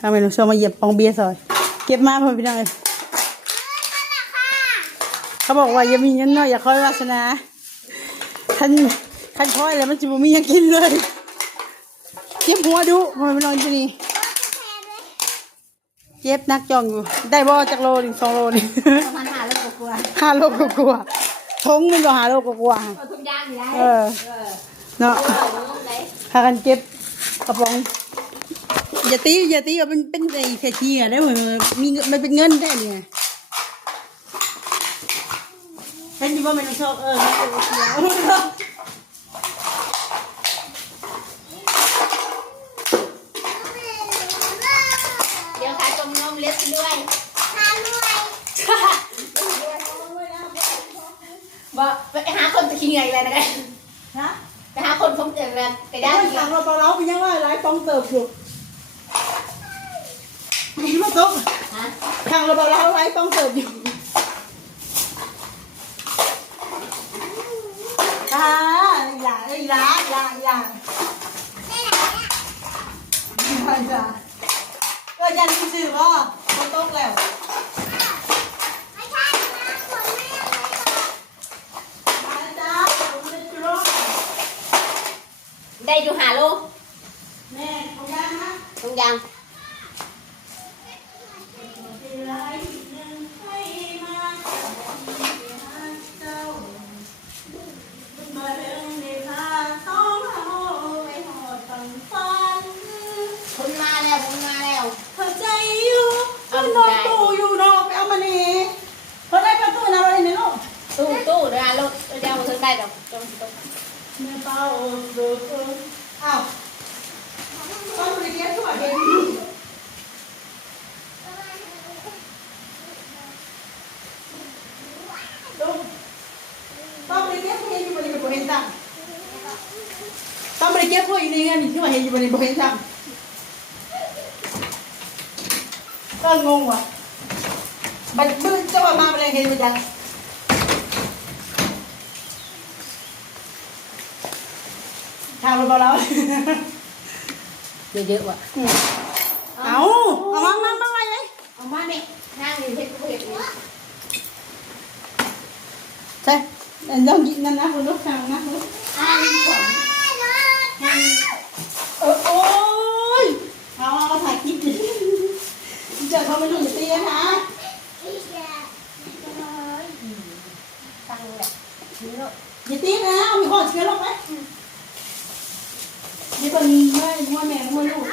ทำไมน้องโซมาเหยียบปองเบียร์ซอยเก็บมาเพื่อนพี่น้องเลยเขาบอกว่าอย่ามีเงินน้อยอย่าคอยวาสนาคันคอยแล้วมันจะบ่มีอยางกินเลยเจ็บหัวดุทำไมไม่นอนที่นี่เจ็บนักจ่องอยู่ได้บ่จากโลนึง2 โลนี่ประมาณ5 โลกว่า5 โลกว่าทงมันก็5 โลกว่าทุกอย่างอยู่ได้เนาะพากันเก็บกระป๋องอย่าตีเอาเป็นไอ้แค่ขี้อ่ะได้เหมือนมีมันเป็นเงินได้เนี่ยเป็นที่ว่ามันชอบเดี๋ยวขายต้มนมเล็บด้วยบ่ไปหาคนตะขี้เหนื่อยเลยนะกันฮะไปหาคนท้องเจ็บเลยไปได้ทางเราเปล่าเป็นยังว่าหลายฟองเติบอยู่นี่มาตุ๊กทางเราเปล่าหลายฟองเติบอยู่อย่าก็ยันซื่อว่ามาตุ๊กแล้วได้อยู่5 โลแม่ของยังนะตรงยังคุณมาแล้วเธอใจอยู่คุณนอนตู้อยู่นอกไปเอามานี่เธอได้ประตูนะอะไรเนี่ยลูกตู้เดี๋ยวรถเดี๋ยวถึงได้ดอกตรง เมื่อเป้าดูอ้าวต้องไปเรียนทุกวันเรียนต้องไปเรียนพวกนี้อยู่บนนี้บ่เห็นตังต้องไปเรียนพวกนี้ในเงินที่ว่าเห็นอยู่บนนี้บ่เห็นตังก็งงว่ะบัดมือจะว่ามาอะไรเห็นบ่จังทางเราเบาแล้วเยอะๆว่ะเอามาไว้เลยเอามาเนี่ยนั่งอยู่เห็ดกูเห็ดนี่ใช่ต้องกินนั่นนะคุณลูกทางนะคุณโอ้ยเอาถ่ายคลิปดิเจอเขาไม่รู้จะตีนะตั้งแบบนี้ลูกอย่าตีนะเอามีข้อเชื้อลงไหมนี่เป็นแม่แม่ลูก